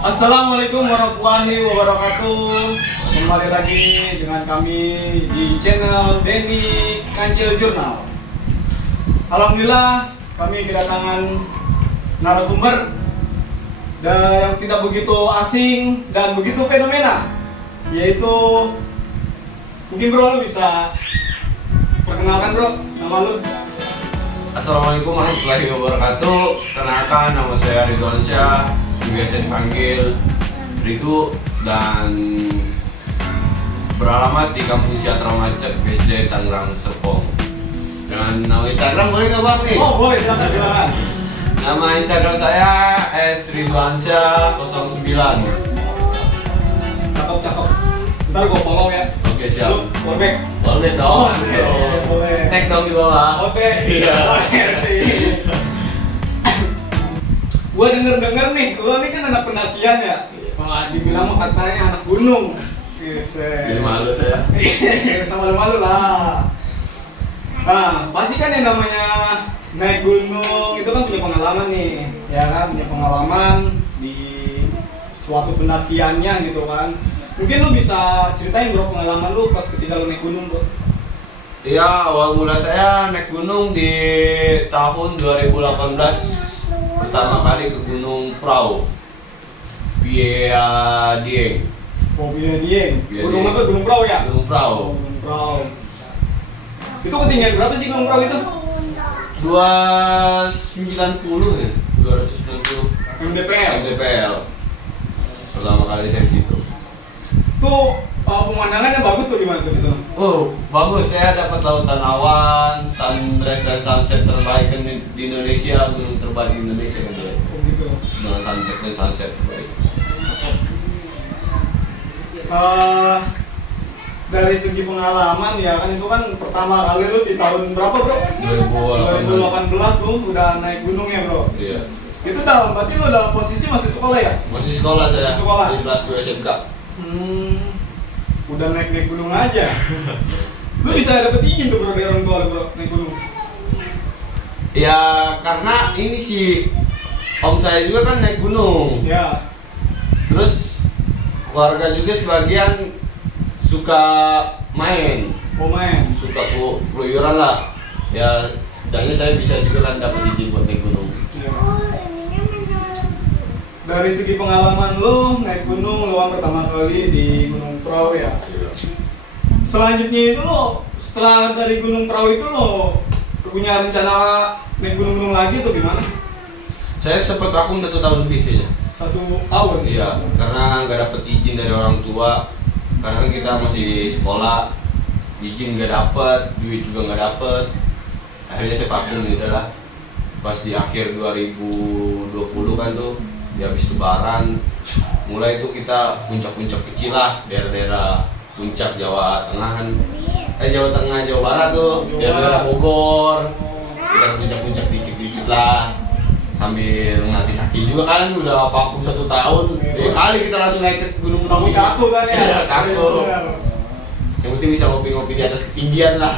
Assalamualaikum warahmatullahi wabarakatuh. Kembali lagi dengan kami di channel Denny Kancil Jurnal. Alhamdulillah kami kedatangan narasumber yang tidak begitu asing dan begitu fenomena, yaitu mungkin bro lu bisa perkenalkan bro nama lu. Assalamualaikum warahmatullahi wabarakatuh. Kenalkan, nama saya Ridwan Syah, biasa dipanggil Ridu, dan beralamat di Kampung Sejahtera Macet, BSD Tangerang Serpong. Dan nama Instagram boleh nggak bang nih? Oh boleh, silakan. Nama Instagram saya @ridwansyah09. Cakep. Ntar gue follow ya. Oke, siap. Lu follow-back. Boleh dong. Boleh. Tag dong di bawah. Oke. Iya. Gua denger nih, lo nih kan anak pendakian ya. Kalau dibilang mah katanya anak gunung. Jadi malu saya. Sama malu lah. Nah, pasti kan yang namanya naik gunung itu kan punya pengalaman nih, ya kan? Punya pengalaman di suatu pendakiannya gitu kan. Mungkin lu bisa ceritain bro pengalaman lu pas ketika lu naik gunung bro. Iya, awal mula saya naik gunung di tahun 2018. Pertama kali ke Gunung Prau, Via Dieng. Oh, Via Dieng. Via Gunung Dieng. apa? Gunung Prau ya? Gunung Prau. Oh, Gunung Prau. Itu ketinggian berapa sih Gunung Prau itu? 290 ya, 290 MDPL. mdpl. Pertama kali saya di situ. Tuh pemandangannya bagus tuh gimana tuh di sana? Oh, bagus, saya dapat lautan awan, sunrise dan sunset terbaik di Indonesia, gunung terbaik di Indonesia kan ya. Oh gitu. Dengan sunset dan sunset terbaik. Dari segi pengalaman ya kan itu kan pertama kali lu di tahun berapa bro? 2018 tuh udah naik gunung ya bro? Iya. Itu berarti lu dalam posisi masih sekolah ya? Masih sekolah saya. Sekolah. Di kelas 2 SMK. Udah naik gunung aja. Lu bisa dapet izin tuh bro dari orang tua lu bro naik gunung? Ya karena ini sih om saya juga kan naik gunung. Ya. Terus keluarga juga sebagian suka main, Main. suka keluyuran lah. Ya setidaknya saya bisa juga kan dapat izin buat naik gunung. Ya. Dari segi pengalaman lu naik gunung lu pertama kali di Gunung Prau ya. Selanjutnya itu lo setelah dari Gunung Prau itu lo punya rencana naik gunung-gunung lagi atau gimana? Saya sempat vakum 1 tahun lebih kayaknya. 1 tahun? Iya, karena nggak dapet izin dari orang tua. Karena kan kita masih sekolah, izin nggak dapet, duit juga nggak dapet. Akhirnya saya vakum gitu lah. Pas di akhir 2020 kan tuh, di habis lebaran, mulai itu kita puncak-puncak kecil lah, daerah-daerah puncak Jawa Tengah kan. Jawa Tengah, Jawa Barat tuh, daerah Bogor. Kita puncak-puncak dikit-dikit lah. Sambil ngelatih kaki juga kan, udah vakum 1 tahun. Dua kali kita langsung naik ke Gunung Kamu kaku kan ya? Iya, kaku. Iya. Yang penting bisa ngopi-ngopi di atas ketinggian lah.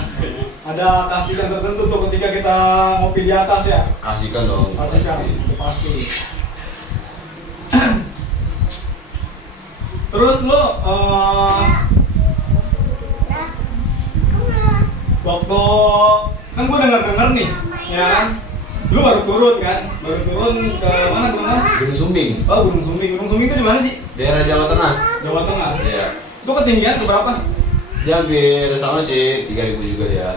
Ada kasihkan tertentu tuh ketika kita ngopi di atas ya? Kasihkan dong. Kasihkan, itu pasti. Terus lo waktu kan gue denger nih, ya kan? Lu baru turun kan? Baru turun ke mana gunung mana? Gunung Sumbing. Oh Gunung Sumbing. Gunung Sumbing itu di mana sih? Daerah Jawa Tengah. Jawa Tengah. Iya. Itu ketinggian ke berapa? Dia hampir sama sih, 3.000 juga dia.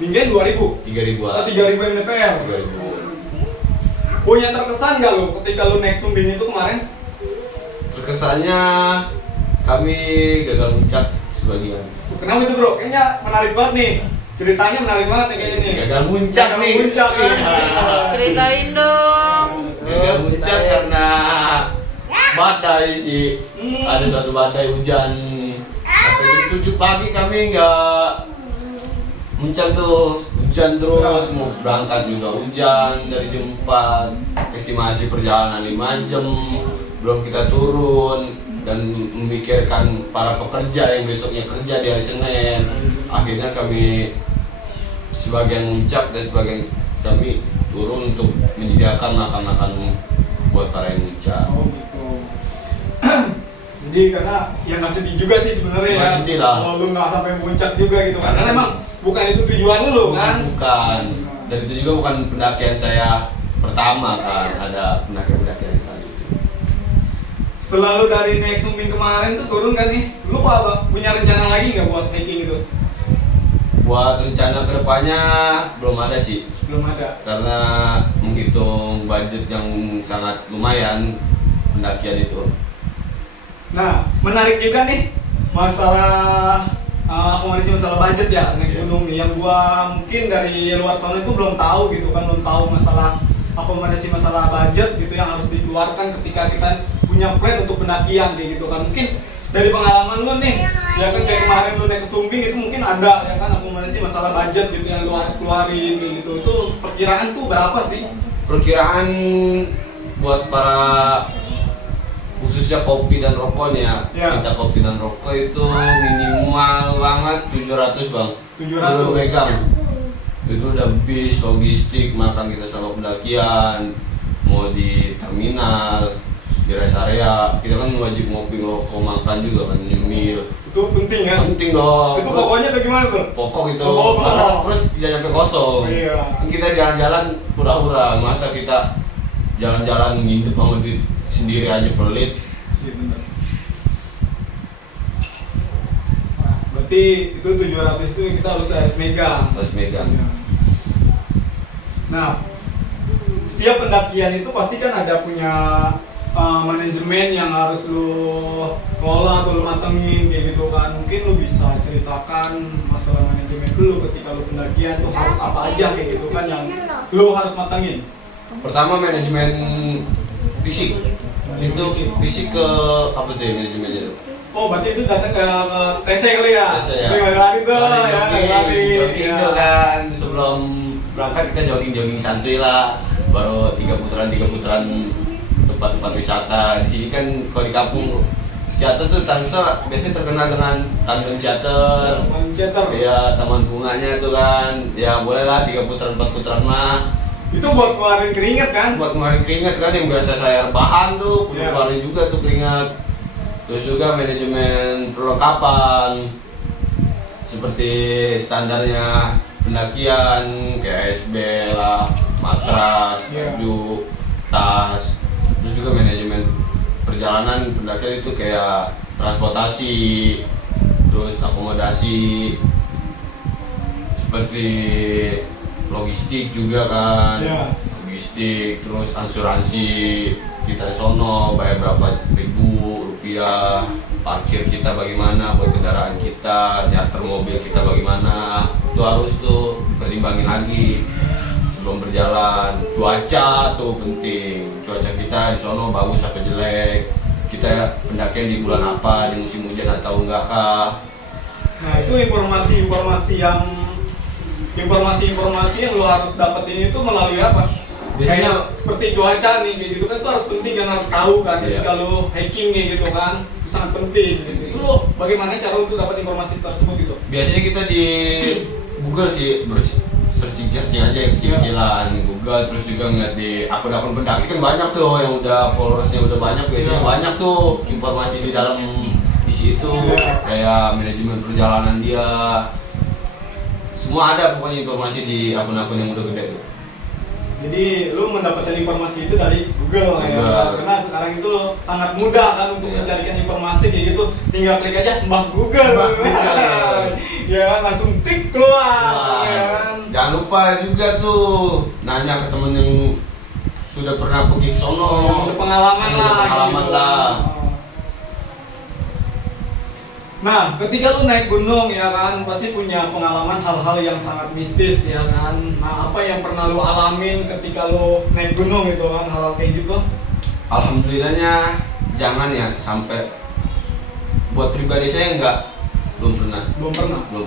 Tinggian 2000. 3.000 Oh, lah. 3000 mdpl. 3.000. Punya terkesan gak lu ketika lu naik Sumbing itu kemarin? Terkesannya kami gagal muncak sebagian. Kenapa itu bro? Kayaknya menarik banget nih. Ceritanya menarik banget nih kayaknya nih. Gagal muncak nih. Muncak nih. Ceritain dong. Gagal muncak karena badai sih. Ada suatu badai hujan. Sampai jam 7 pagi kami nggak muncak tuh, hujan terus, mau berangkat juga hujan dari jam 4. Estimasi perjalanan 5 jam, belum kita turun dan memikirkan para pekerja yang besoknya kerja di hari Senin. Akhirnya kami sebagian muncak dan sebagian kami turun untuk menyediakan makan-makan buat para yang muncak. Oh gitu. sedih karena ya nggak sedih juga sih sebenarnya Nggak ya. sedih lah. Kalau lu nggak sampai puncak juga gitu kan. Karena Karena emang bukan itu tujuan lu kan. Bukan. Dan itu juga bukan pendakian saya pertama kan. Ada pendakian-pendakian yang tadi. Setelah lu dari naik Sumbing kemarin tuh turun kan nih, lu punya rencana lagi nggak buat hiking itu? Buat rencana kedepannya belum ada sih. Belum ada. Karena menghitung budget yang sangat lumayan pendakian itu. Nah, menarik juga nih masalah akomodasi masalah budget ya naik Iya. gunung nih. Yang gua mungkin dari luar sana itu belum tahu gitu kan, belum tahu masalah akomodasi masalah budget gitu yang harus dikeluarkan ketika kita punya plan untuk pendakian kayak gitu kan. Mungkin dari pengalaman lu nih, ya kan kayak kemarin lu naik ke Sumbing itu mungkin ada ya kan akomodasi masalah budget gitu yang lu harus keluarin kayak gitu. Itu perkiraan tuh berapa sih? Perkiraan buat para khususnya kopi dan rokoknya, Ya. kita kopi dan rokok itu minimal banget 700 bang. 700. Lu megang. Itu udah bis, logistik, makan kita sama pendakian, mau di terminal, di rest area, kita kan wajib ngopi, ngerokok, makan juga kan, nyemil. Itu penting kan? Penting dong. Itu pokoknya tuh gimana tuh? Pokok itu, Oh, pokok. karena perut tidak nyampe kosong. Iya. Kan kita jalan-jalan hura-hura, masa kita jalan-jalan nginep sama duit sendiri aja pelit. Iya benar. Berarti itu 700 itu kita harus megang. Harus megang. Nah, setiap pendakian itu pasti kan ada punya manajemen yang harus lu kelola atau lu matengin kayak gitu kan. Mungkin lu bisa ceritakan masalah manajemen dulu ketika lu pendakian tuh harus apa aja kayak gitu kan yang lu harus matengin. Pertama manajemen fisik. Itu Fisik. fisik ke apa tuh ya manajemennya itu? Oh, berarti itu datang ke TC kali ya? TC ya. Itu lari tuh ya, Jogging ya. itu kan sebelum berangkat kita jogging santuy lah. Baru 3 putaran tempat-tempat wisata. Di sini kan kalau di kampung Ciater tuh Tangsel biasanya terkenal dengan Taman Ciater. Manchester. Ya taman bunganya tuh kan. Ya boleh lah 3 putaran 4 putaran mah. Itu buat keluarin keringet kan? Buat kemarin keringat kan yang biasa saya rebahan tuh, perlu Iya. keluarin juga tuh keringat. Terus juga manajemen perlengkapan seperti standarnya pendakian kayak SB lah, matras, Iya. baju, tas. Terus juga manajemen perjalanan pendakian itu kayak transportasi, terus akomodasi seperti logistik juga kan. Iya. Logistik, terus asuransi kita di sono bayar berapa ribu rupiah, parkir kita bagaimana buat kendaraan kita, nyater mobil kita bagaimana, itu harus tuh pertimbangin lagi sebelum berjalan. Cuaca tuh penting, cuaca kita di sono bagus atau jelek, kita pendakian di bulan apa, di musim hujan atau enggak kah. Nah, itu informasi yang lo harus dapetin itu melalui apa? Biasanya- Kayak seperti cuaca nih kayak gitu kan, itu harus penting kan, harus tahu kan. Iya. Ketika lo hiking kayak gitu kan, itu sangat penting gitu. Itu lo bagaimana cara untuk dapat informasi tersebut gitu? Biasanya kita di Google sih searching aja yang kecil-kecilan Google, terus juga ngeliat di akun-akun pendaki kan banyak tuh yang udah followersnya udah banyak, biasanya Iya. banyak tuh informasi di dalam di situ. Iya. Kayak manajemen perjalanan dia, semua ada pokoknya informasi di akun-akun yang udah gede tuh. Jadi lu mendapatkan informasi itu dari Google ya. Google. Karena sekarang itu sangat mudah kan untuk Iya. mencarikan informasi kayak gitu. Tinggal klik aja Mbah Google. Mbah Google. Ya kan, langsung tik keluar. Wah, Ya kan. jangan lupa juga tuh nanya ke temen yang sudah pernah pergi ke sono, Yang udah pengalaman Yang lah. udah pengalaman gitu. lah. Nah, ketika lu naik gunung ya kan, pasti punya pengalaman hal-hal yang sangat mistis ya kan. Nah, apa yang pernah lu alamin ketika lu naik gunung gitu kan, hal-hal kayak gitu? Alhamdulillahnya jangan ya sampai, buat pribadi saya belum pernah. Belum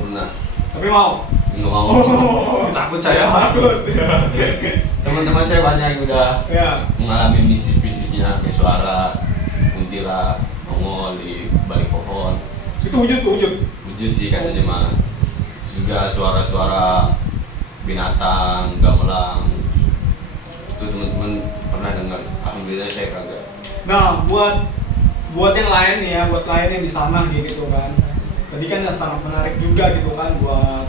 pernah. Tapi mau. Nggak mau. Takut saya. Takut. Teman-teman saya banyak yang udah Ya. mengalami mistis-mistisnya kayak suara kuntilanak nongol di balik pohon. Itu wujud. Wujud sih katanya mah. Juga suara-suara binatang, gamelan. Itu teman-teman pernah dengar. Alhamdulillah saya kagak. Nah, buat buat yang lain nih ya, buat lain yang di sana gitu kan. Tadi kan sangat menarik juga gitu kan buat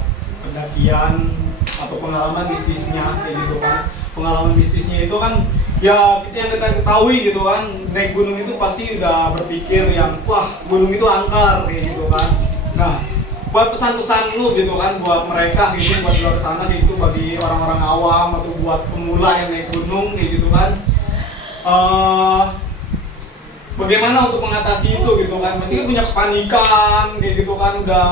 pendakian atau pengalaman mistisnya kayak gitu kan. Pengalaman mistisnya itu kan ya yang kita ketahui gitu kan, naik gunung itu pasti udah berpikir yang wah gunung itu angker kayak gitu kan. Nah, buat pesan-pesan lu gitu kan buat mereka gitu, buat luar sana gitu, bagi orang-orang awam atau buat pemula yang naik gunung kayak gitu kan, bagaimana untuk mengatasi itu gitu kan. Pasti punya kepanikan kayak gitu kan, udah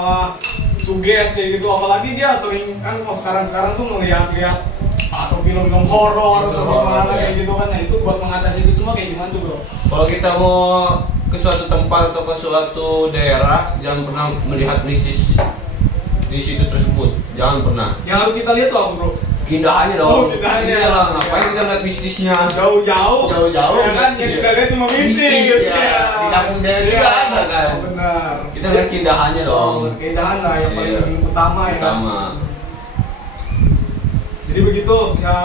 suges kayak gitu, apalagi dia sering kan mau sekarang tuh ngeliat-liat atau film-film horor atau gimana kayak gitu kan. Nah itu buat mengatasi itu semua kayak gimana tuh bro? Kalau kita mau ke suatu tempat atau ke suatu daerah, jangan pernah melihat mistis di situ tersebut. Jangan pernah. Yang harus kita lihat tuh apa bro? Keindahannya dong. Oh, keindahannya. Iyalah, ngapain kita lihat mistisnya? Jauh-jauh ya kan, yang Iya. kita lihat cuma mistis Mistis, ya. ya. Di kampung daerah juga ada kan. Oh, benar. Kita lihat keindahannya dong. Keindahan lah yang paling Iya. utama ya. Utama. Jadi begitu ya,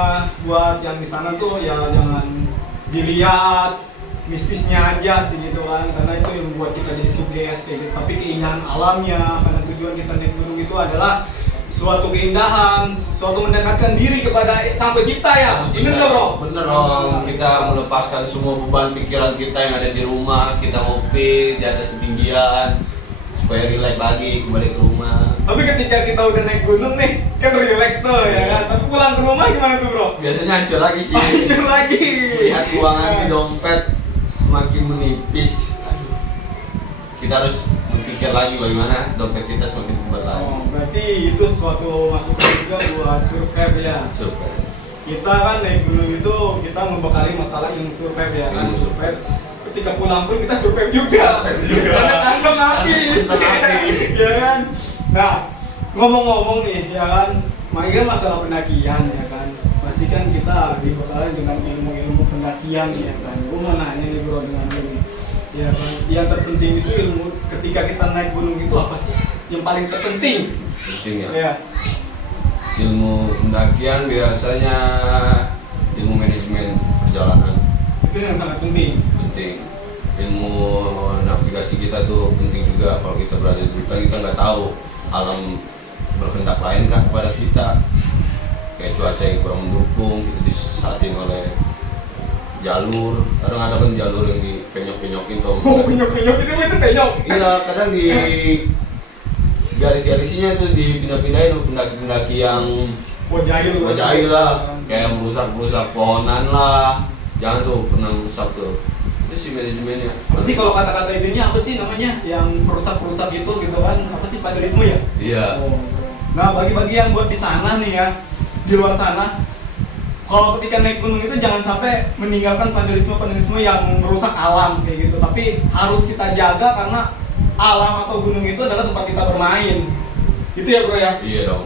buat yang di sana tuh ya jangan dilihat mistisnya aja sih gitu kan, karena itu yang membuat kita jadi suges kayak gitu. Tapi keindahan alamnya, karena tujuan kita naik gunung itu adalah suatu keindahan, suatu mendekatkan diri kepada sang pencipta ya. Bener nggak bro? Bener dong. Kita melepaskan semua beban pikiran kita yang ada di rumah. Kita ngopi di atas ketinggian supaya relax lagi kembali ke rumah. Tapi ketika kita udah naik gunung nih, kan relax tuh ya kan. Tapi pulang ke rumah gimana tuh bro? Biasanya hancur lagi sih. Hancur lagi. Lihat uangan di dompet semakin menipis. Kita harus berpikir lagi bagaimana dompet kita semakin tebal lagi. Oh, berarti itu suatu masukan juga buat survive ya. Survive. Kita kan naik gunung itu kita membekali masalah ilmu survive ya kan. Ilmu Survive. Ketika pulang pun kita survive juga. Karena kantong api. Kantong api. Ya kan. Nah, ngomong-ngomong nih ya kan, makanya masalah pendakian ya kan. Pasti kan kita dibekali dengan ilmu-ilmu pendakian ya kan. Gue mau nanya nih bro dengan ini. Ya kan, yang terpenting itu ilmu ketika kita naik gunung itu apa sih? Yang paling terpenting? Penting ya. Ya. Ilmu pendakian biasanya ilmu manajemen perjalanan Itu yang sangat penting. penting. Ilmu navigasi kita tuh penting juga. Kalau kita berada di hutan, kita nggak tahu alam berkehendak lain kah kepada kita. Kayak cuaca yang kurang mendukung, kita disating oleh jalur. Kadang ada kan jalur yang dipenyok-penyokin tuh. Oh, penyok-penyok itu penyok. Iya, kadang di garis-garisinya tuh dipindah-pindahin pendaki-pendaki yang wajahil lah, kayak merusak pohonan lah. Jangan tuh pernah merusak tuh. Itu sih manajemennya. Apa sih kalau kata-kata itunya apa sih namanya? Yang perusak-perusak itu gitu kan? Apa sih vandalisme ya? Iya. Oh. Nah, bagi-bagi yang buat di sana nih ya, di luar sana, kalau ketika naik gunung itu jangan sampai meninggalkan vandalisme yang merusak alam kayak gitu. Tapi harus kita jaga karena alam atau gunung itu adalah tempat kita bermain. Gitu ya bro ya? Iya dong.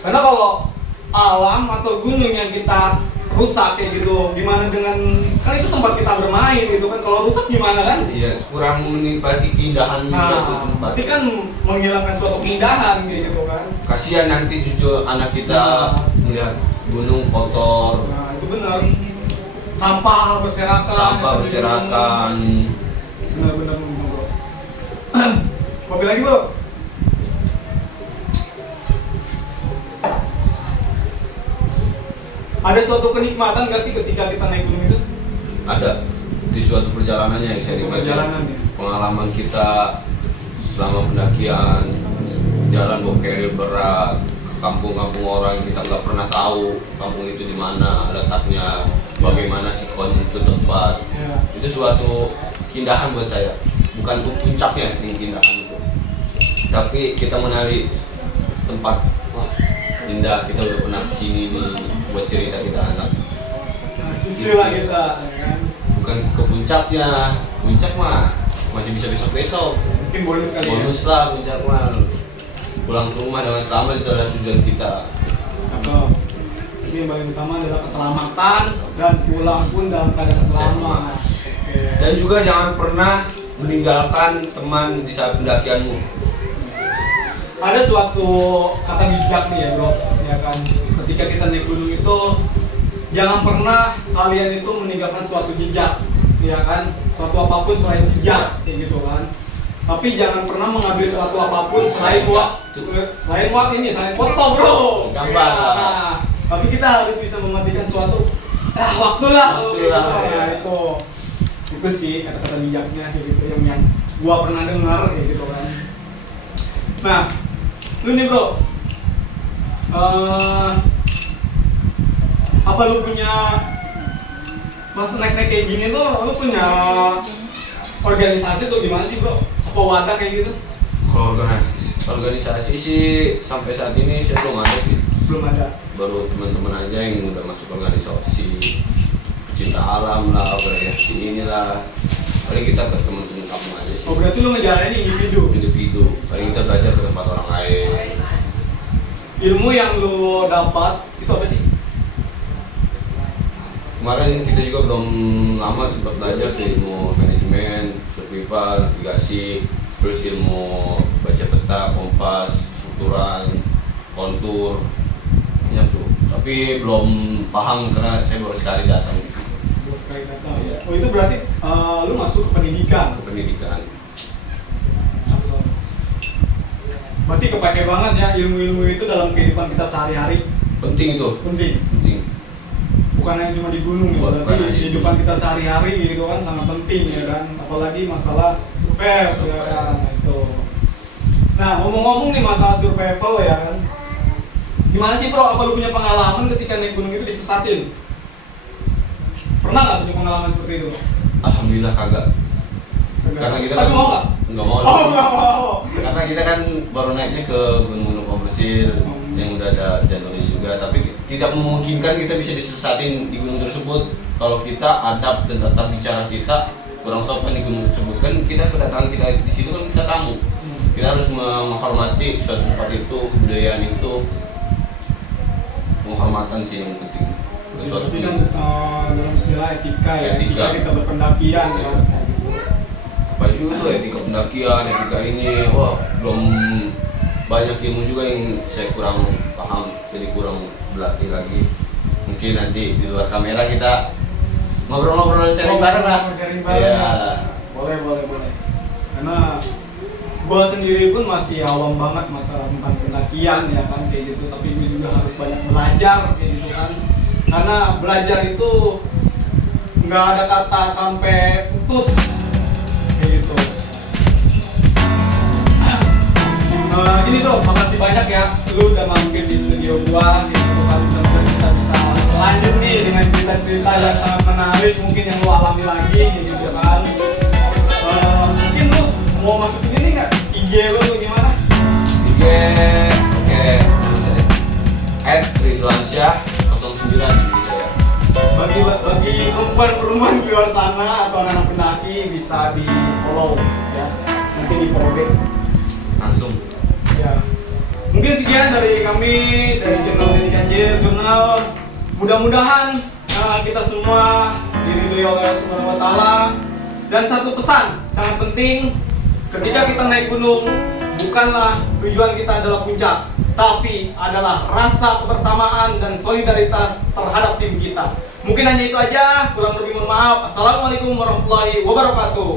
Karena kalau alam atau gunung yang kita rusak kayak gitu, gimana dengan, kan itu tempat kita bermain gitu kan, kalau rusak gimana kan? Iya, kurang menikmati keindahan suatu Nah, tempat. berarti kan menghilangkan suatu keindahan kayak gitu kan. Kasihan nanti cucu anak kita melihat gunung kotor, Nah, itu benar. Sampah berserakan. berserakan. Benar-benar bro. Kopi lagi bro. Ada suatu kenikmatan gak sih ketika kita naik gunung itu? Ada di suatu perjalanannya yang saya nikmati. Perjalanan ya. Pengalaman kita selama pendakian, jalan bawa keril berat, kampung-kampung orang yang kita nggak pernah tahu kampung itu di mana letaknya, bagaimana sikon itu tempat. Ya. Itu suatu keindahan buat saya. Bukan puncaknya yang keindahan itu, tapi kita menari tempat, wah indah, kita udah pernah kesini nih, buat cerita kita anak. Cucu lah kita, ya kan? Bukan ke puncaknya, puncak mah masih bisa besok-besok. Mungkin bonus kali Bonus lah puncak mah. Pulang ke rumah dengan selamat itu adalah tujuan kita. Cakep. Ini yang paling utama adalah keselamatan dan pulang pun dalam keadaan selamat. Oke. Dan juga jangan pernah meninggalkan teman di saat pendakianmu. Ada suatu kata bijak nih ya bro, ya kan. Ketika kita naik gunung itu jangan pernah kalian itu meninggalkan suatu jejak. ya kan, suatu apapun selain jejak kayak gitu kan. Tapi jangan pernah mengambil suatu apapun selain selain foto bro. Gambar. Ya, nah, tapi kita harus bisa mematikan suatu waktu lah. Waktu lah, Gitu. ya. Nah, itu sih kata-kata bijaknya kayak gitu yang gua pernah dengar kayak gitu kan. Nah, lu nih bro, apa lu punya pas naik-naik kayak gini tuh, lu punya organisasi tuh gimana sih bro? Apa wadah kayak gitu? Kalau organisasi sih sampai saat ini saya belum ada sih. Belum ada. Baru teman-teman aja yang udah masuk organisasi pecinta alam lah, organisasi inilah. Paling kita ke teman-teman kampung aja sih. Oh berarti lu ngejalanin Individu. Paling kita belajar ke tempat orang lain. ilmu yang lu dapat itu apa sih? Kemarin kita juga belum lama sempat belajar ke ilmu manajemen, survival, navigasi, terus ilmu baca peta, kompas, strukturan, kontur, banyak tuh. Tapi belum paham karena saya baru sekali datang gitu. Baru sekali datang. Iya. Oh itu berarti lu masuk ke pendidikan. Ke pendidikan. Berarti kepake banget ya ilmu-ilmu itu dalam kehidupan kita sehari-hari. Penting itu. Penting. Bukan hanya cuma di gunung ya, Bukan berarti hanya di kehidupan gunung. kita sehari-hari gitu kan sangat penting ya kan, apalagi masalah survival ya kan, nah, itu. Nah ngomong-ngomong nih masalah survival ya kan, gimana sih bro, apa lu punya pengalaman ketika naik gunung itu disesatin? Pernah nggak punya pengalaman seperti itu? Alhamdulillah kagak. Karena kita tapi mau nggak? Nggak mau. Oh nggak mau. Karena kita kan baru naiknya ke gunung-gunung komersil yang udah ada jalurnya juga, tapi tidak memungkinkan kita bisa disesatin di gunung tersebut kalau kita adab dan tata bicara kita kurang sopan di gunung tersebut. Kan kita kedatangan kita di situ kan kita tamu, kita harus menghormati suatu tempat itu, kebudayaan itu, penghormatan sih yang penting. Suatu Berarti kan dalam istilah etika ya, Etika. kita berpendakian ya. apa juga tuh etika pendakian, etika ini, wah belum banyak ilmu juga yang saya kurang paham, jadi kurang berlatih lagi. Mungkin nanti di luar kamera kita ngobrol-ngobrol sharing bareng lah. Sharing bareng Iya. ya. Boleh. Karena gua sendiri pun masih awam banget masalah tentang pendakian ya kan kayak gitu, tapi gue juga harus banyak belajar kayak gitu kan. Karena belajar itu nggak ada kata sampai putus kayak gitu. Gini bro, makasih banyak ya lu udah mampir di studio gua gitu kan, mudah-mudahan kita bisa lanjut nih dengan cerita-cerita yang sangat menarik mungkin yang lu alami lagi gitu kan. Mungkin lu mau masukin ini nggak IG lu tuh gimana? IG oke, @ridwansyah 09 di saya. Bagi perempuan di luar sana atau anak-anak pendaki bisa di follow ya, nanti di follow back Langsung. ya. Mungkin sekian dari kami dari channel Denny Kancir Jurnal. Mudah-mudahan kita semua diridhoi oleh Allah Subhanahu wa Ta'ala. Dan satu pesan sangat penting, ketika kita naik gunung, bukanlah tujuan kita adalah puncak, tapi adalah rasa kebersamaan dan solidaritas terhadap tim kita. Mungkin hanya itu aja, kurang lebih mohon maaf. Assalamualaikum warahmatullahi wabarakatuh.